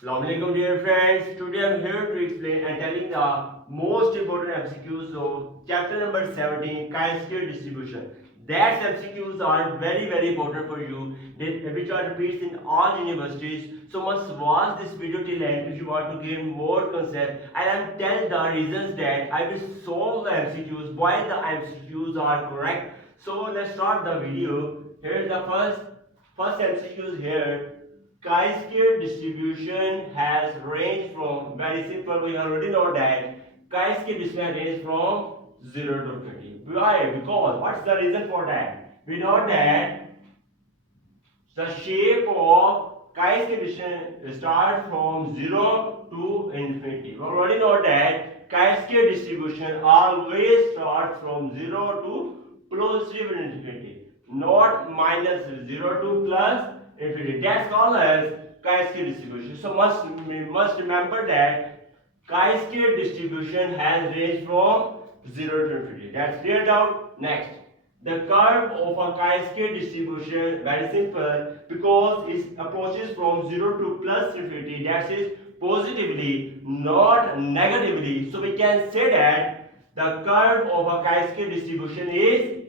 Assalamualaikum dear friends. Today I'm here to explain and telling the most important MCQs of chapter number 17 chi-square distribution. That MCQs are very important for you which are repeats in all universities. So must watch this video till end if you want to gain more concept. And I'm tell the reasons that I will solve the MCQs, why the MCQs are correct. So let's start the video. Here's the first MCQs here. Chi-square distribution has range from, very simple, we already know that chi-square distribution range from 0 to 20. Why? Because what's the reason for that? We know that the shape of chi-square distribution starts from 0 to infinity. We already know that chi-square distribution always starts from 0 to positive infinity, not minus 0 to plus infinity. That's called as chi-square distribution. So must remember that chi-square distribution has range from 0 to infinity. That's cleared out. Next, the curve of a chi-square distribution, very simple, because it approaches from 0 to plus infinity, that is positively, not negatively. So we can say that the curve of a chi-square distribution is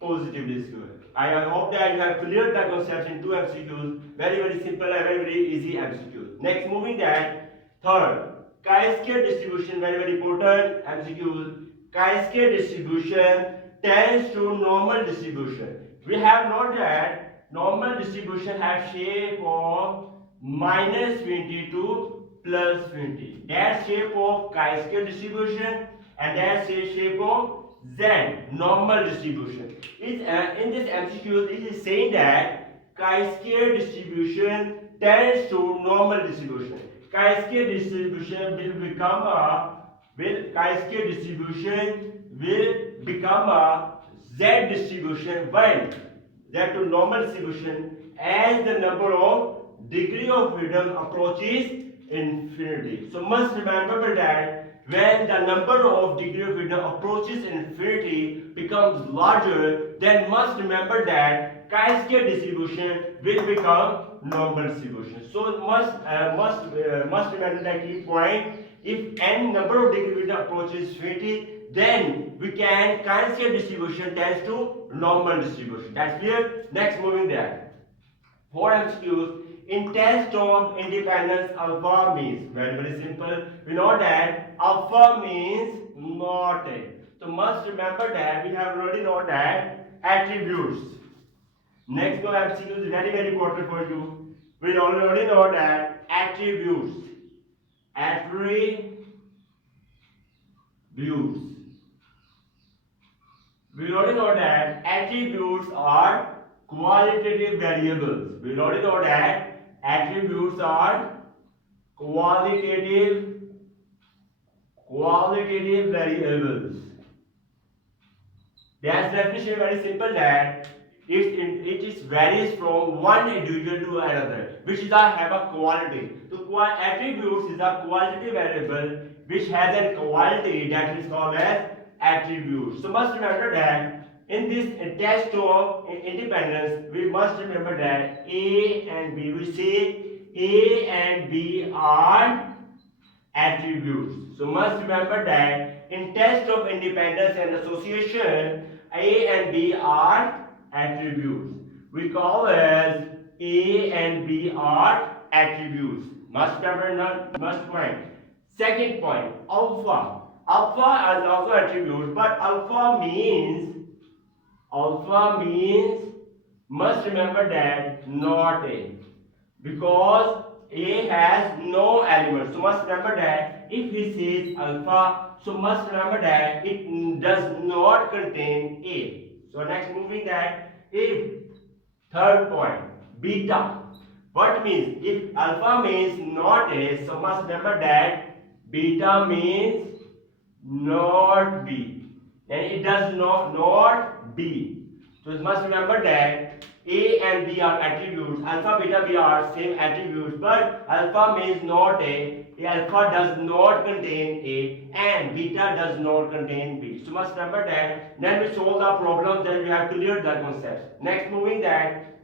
positively skewed. I hope that you have cleared the concept in two MCQs. Very simple and very easy MCQs. Next, moving that. Third, chi-square distribution, very important MCQs. Chi-square distribution tends to normal distribution. We have noted that normal distribution has shape of minus 20 to plus 20. That shape of chi-square distribution, and that's a shape of Z, normal distribution. In this MCQ, it is saying that chi-square distribution tends to normal distribution. Chi-square distribution will become a Z distribution when Z to normal distribution as the number of degree of freedom approaches infinity. So must remember that when the number of degree of freedom approaches infinity becomes larger, then must remember that chi-square distribution will become normal distribution. So must remember that key point. If n number of degree of freedom approaches infinity, then we can chi-square distribution tends to normal distribution. That's clear. Next, moving there. For MCQs, in test of independence, alpha means, very simple. We know that alpha means not a. So must remember that we have already know that attributes. Next no MCQ is very important for you. We already know that attributes. Attributes. We already know that attributes are qualitative variables. We already know that attributes are qualitative variables. Their definition is very simple that it is varies from one individual to another, which is have a quality. So attributes is a quality variable which has a quality that is called as attributes. So must remember that in this test of independence, we must remember that A and B. We say A and B are attributes. So must remember that in test of independence and association, A and B are attributes. We call as A and B are attributes. Must remember, not must point. Second point, alpha. Alpha is also attribute, but alpha means must remember that not A, because A has no element. So must remember that if he says alpha, so must remember that it does not contain A. So next moving that, if third point, beta. What means? If alpha means not A, so must remember that beta means not B. And it does not B. So you must remember that A and B are attributes. Alpha, beta, B are same attributes, but alpha means not A. Alpha does not contain A, and beta does not contain B. So must remember that. Then we solve the problem. Then we have cleared the concept. Next, moving that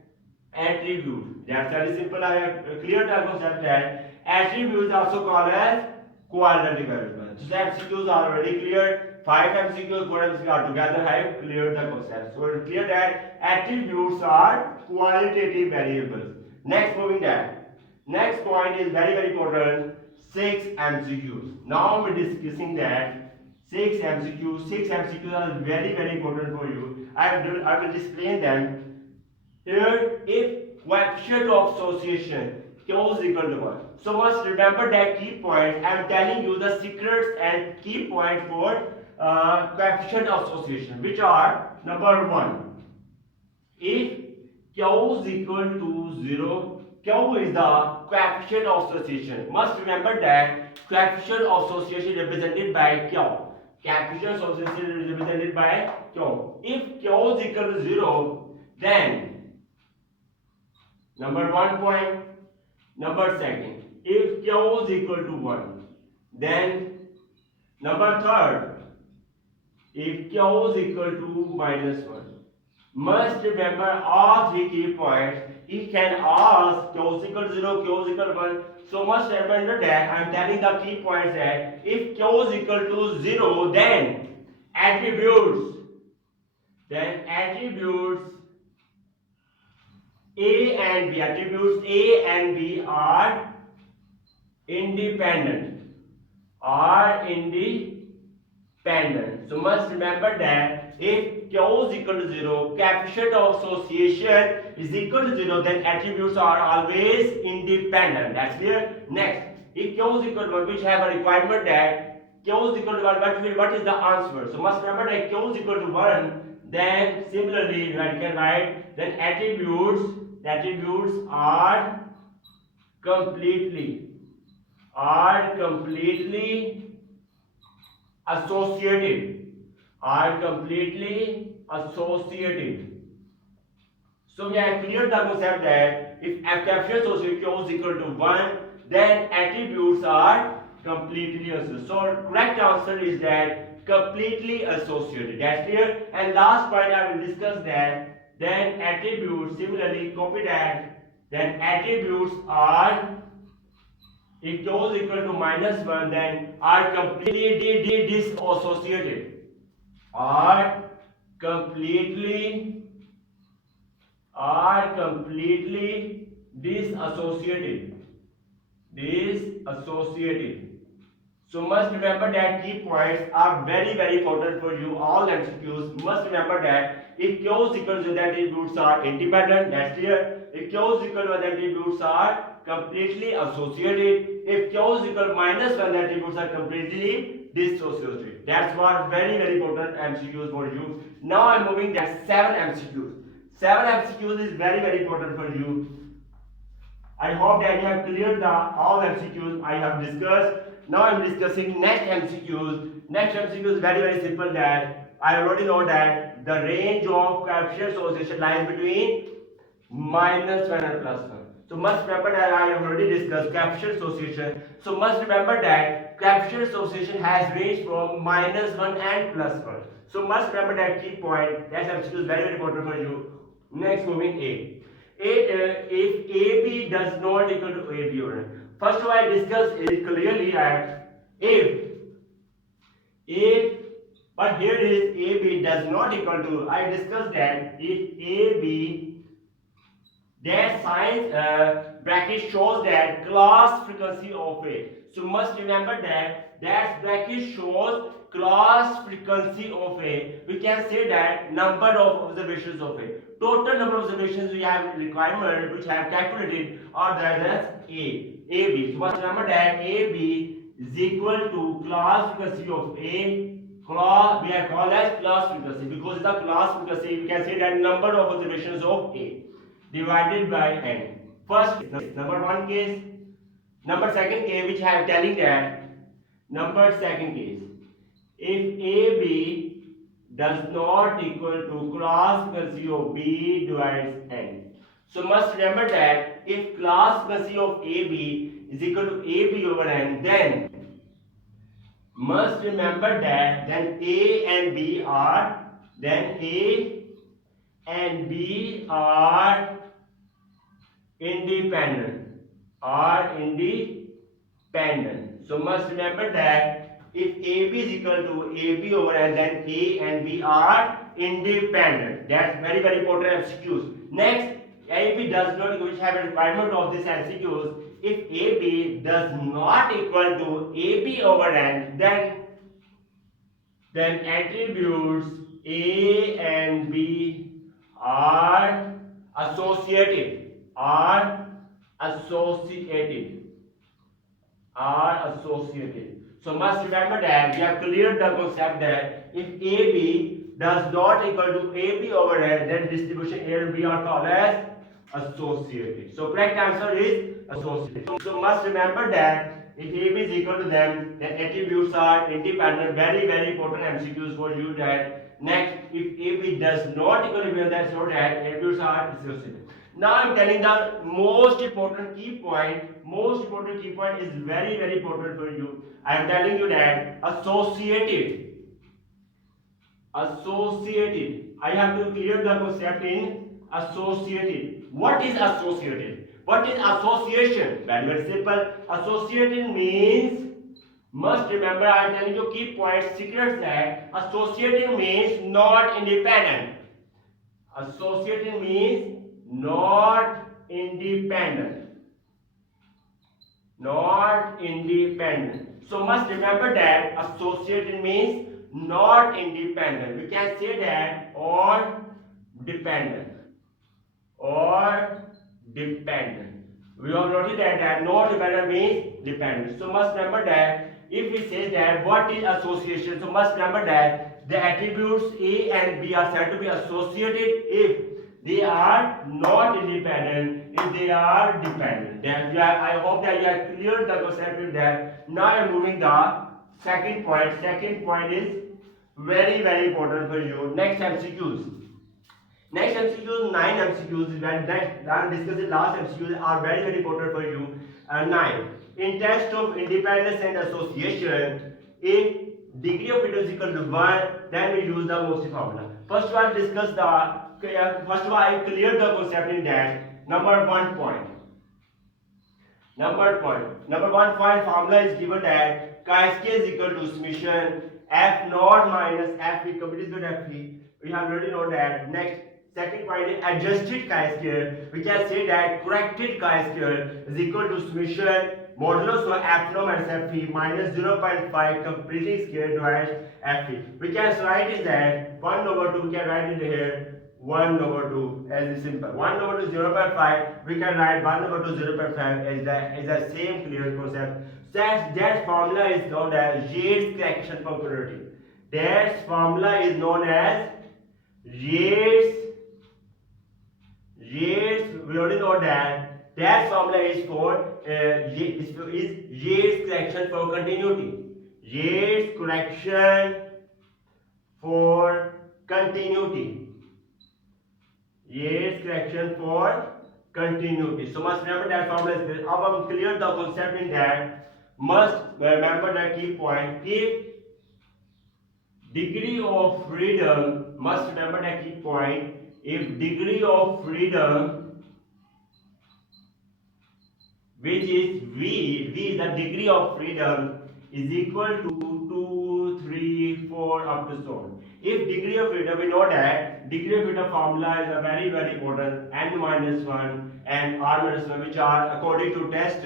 attributes. That's very simple. I have cleared the concept that attributes also called as quadratic variables. So MCQs are already clear. 5 MCQs, 4 MCQs are together have cleared the concept. So it's clear that attributes are qualitative variables. Next, moving that. Next point is very important. 6 MCQs. Now we're discussing that 6 MCQs. 6 MCQs are very important for you. I will explain them. Here, if coefficient of association Q is equal to 1. So must remember that key point. I am telling you the secrets and key point for coefficient of association, which are number 1. If Q is equal to 0, Q is the coefficient of association. Must remember that coefficient of association represented by Q. Coefficient of association is represented by Q. If Q is equal to 0, then number 1 point. Number second, if Q is equal to 1, then number third, if Q is equal to minus 1. Must remember all three key points. He can ask Q is equal to 0, Q is equal to 1. So must remember that I am telling the key points that if Q is equal to 0, then attributes A and B are independent. So must remember that if Q is equal to 0, coefficient of association is equal to 0, then attributes are always independent. That's clear? Next, if Q is equal to 1, which have a requirement that Q is equal to 1, what is the answer? So must remember that Q is equal to 1, then similarly you can write then attributes are completely associated. So we have cleared the concept that if coefficient association Q is equal to 1, then attributes are completely associated. So correct answer is that completely associated. That's clear. And last point I will discuss that then attributes, similarly copy that, then attributes are, if Q is equal to minus 1, then are completely disassociated. Are completely disassociated. So must remember that key points are very important for you. All MCQs must remember that if Q is equal to, then attributes are independent. That's clear. If Q is equal to, then attributes are completely associated. If Q is equal to minus 1, then attributes are completely dissociated. That's what very important MCQs for you. Now I'm moving to 7 MCQs. 7 MCQs is very important for you. I hope that you have cleared all MCQs I have discussed. Now I am discussing next MCQs. Next MCQ is very simple, that I already know that the range of coefficient association lies between minus 1 and plus 1. So must remember that I have already discussed coefficient association. So must remember that coefficient association has range from minus 1 and plus 1. So must remember that key point. That MCQ is very important for you. Next, moving A. If AB does not equal to AB, first of all I discussed it clearly that if but here is AB does not equal to, I discussed that if AB, that sign bracket shows that class frequency of A. So must remember that bracket shows class frequency of A. We can say that number of observations of A. Total number of observations we have requirement which have calculated are that as AB. So must remember that AB is equal to class frequency of A. We are called as class frequency because the class frequency we can say that number of observations of A divided by n. First number 1 case, number second case which I am telling that number second case, if AB does not equal to class frequency of B divides n. So must remember that if class frequency of AB is equal to AB over n, then must remember that then A and B are independent, are independent. So must remember that if AB is equal to AB over N, then A and B are independent. That's very very important MCQs. Next, AB does not, which have a requirement of this MCQs. If AB does not equal to AB over N, then attributes A and B are associated, are associated, are associated. So must remember that we have cleared the concept that if AB does not equal to AB over N, then distribution A and B are called as associated. So correct answer is associated. So must remember that if AB is equal to them, then attributes are independent. Very very important MCQs for you. That next, if AB does not equal to B, that's not that attributes are associated. Now I'm telling the most important key point. Most important key point is very very important for you. I'm telling you that associated. Associated. I have to clear the concept in associated. What is associated? What is association? Very very simple. Associated means, must remember, I am telling you key points, secrets, that associated means not independent. Associated means not independent. Not independent. So must remember that associated means not independent. We can say that or dependent. Or dependent. We have noted that not dependent means dependent. So must remember that if we say that what is association, so must remember that the attributes A and B are said to be associated if they are not independent, if they are dependent. Then I hope that you have cleared the concept with that. Now I am moving the second point. Second point is very very important for you. Next MCQs. Next MCQs, 9 MCQs, when I discussed the last MCQs are very very important for you. 9. In test of independence and association, if degree of freedom is equal to 1, then we use the Mosty formula. First of all, I cleared the concept in that. Number 1 point. Number 1 point formula is given that chi is equal to summation F naught minus F E, complete with F E. We have already known that. Next, second point is adjusted chi-square. We can say that corrected chi-square is equal to summation modulus of F naught minus F E minus 0.5 completely square divided F E. We can write it that 1 over 2, we can write it here 1 over 2 as simple. 1 over 2 0.5, we can write 1 over 2 0.5 as the same clear concept. That formula is known as Yates correction functionality. That formula is known as Yates, we already know that formula is for Yates correction for continuity. Yates correction for continuity. Yates correction for continuity. So must remember that formula is there. Now I'm clear the concept in that. Must remember the key point. If degree of freedom, must remember the key point. If degree of freedom, which is V is the degree of freedom, is equal to 2, 3, 4 up to so on. If degree of freedom, we know that degree of freedom formula is a very very important, n minus 1 and r minus 1, which are according to test.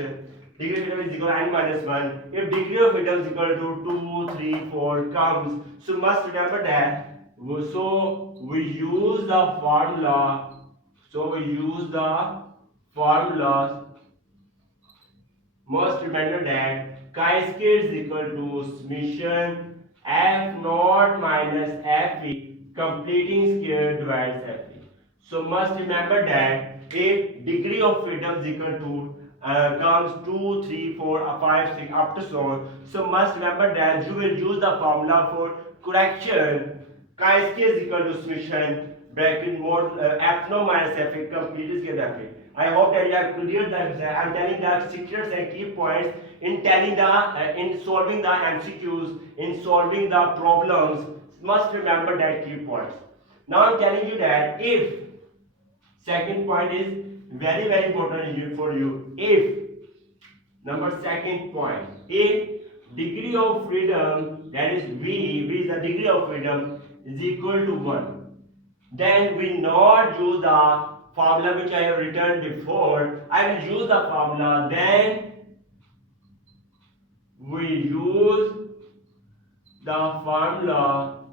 Degree of freedom is equal to n minus 1. If degree of freedom is equal to 2, 3, 4 comes, so must remember that. So we use the formula. Must remember that chi-square is equal to summation F naught minus F E completing square divides F E. So must remember that if degree of freedom is equal to comes 2, 3, 4, 5, 6 up to so on. So must remember that you will use the formula for correction. Chi-square is equal to summation bracket mod F naught minus F E completing square F E. I hope that you have cleared that. I am telling the secrets and key points in telling in solving the MCQs, in solving the problems. Must remember that key points. Now I am telling you that if second point is very important for you. If number second point, if degree of freedom, that is V is the degree of freedom, is equal to 1, then we not use the formula which I have written before. I will use the formula, then we use the formula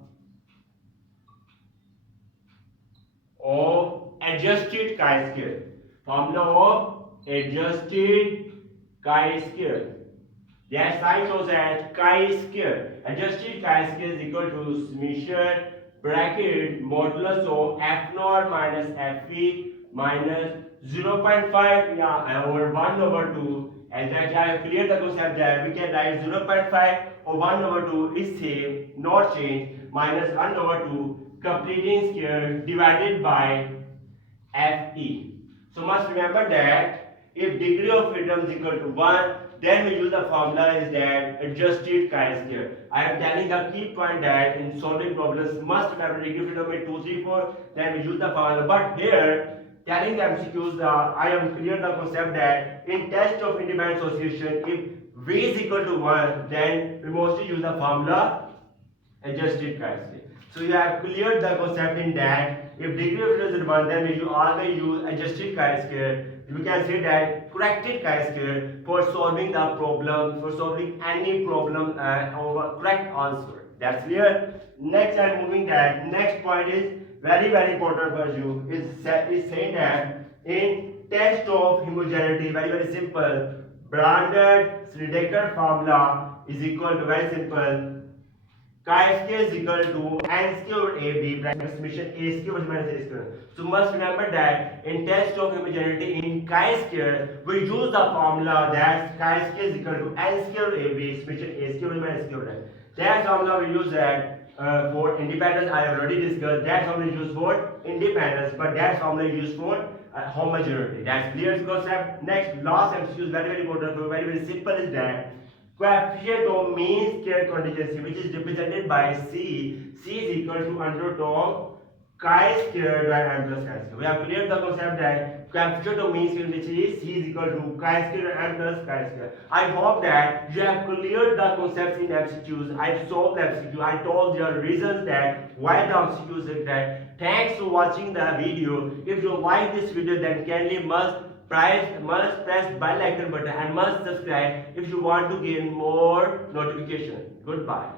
of adjusted chi-square. Formula of adjusted chi-square. That sign shows that chi-square. Adjusted chi-square is equal to summation bracket modulus of f naught minus fe minus 0.5 over 1 over 2. And that I have cleared the concept that we can write 0.5 or 1 over 2 is same, not change, minus 1 over 2 completing square divided by fe. So must remember that if degree of freedom is equal to 1, then we use the formula is that adjusted chi-square. I am telling the key point that in solving problems must remember degree of freedom is 2, 3, 4, then we use the formula. But here telling the MCQs, I am clear the concept that in test of independent association, if V is equal to 1, then we mostly use the formula adjusted chi-square. So you have cleared the concept in that if degree of freedom is 1, then we always use adjusted chi-square. We can say that corrected chi-square for solving the problem, for solving any problem over correct answer. That's clear. Next, I'm moving that. Next point is very important for you. Is saying that in test of homogeneity, very simple. Brandon-Snedeker formula is equal to very simple. Chi-square is equal to n square AB bracket summation a square minus a square. So must remember that in test of homogeneity in chi-square we use the formula that chi-square is equal to n square AB summation a square minus a square. That formula we use that for independence. I have already discussed that formula is used for independence, but that formula is used for homogeneity. That's clear concept. Next, last MCQ is very important. Very simple is that coefficient of mean square contingency, which is represented by C. C is equal to under root of chi-square by m plus chi-square. We have cleared the concept that coefficient of mean square, which is C is equal to chi-square m plus chi-square. I hope that you have cleared the concepts in MCQs. I have solved the MCQ. I told your reasons that why the MCQ is like that. Thanks for watching the video. If you like this video, then kindly must press bell icon button and must subscribe if you want to gain more notification. Goodbye.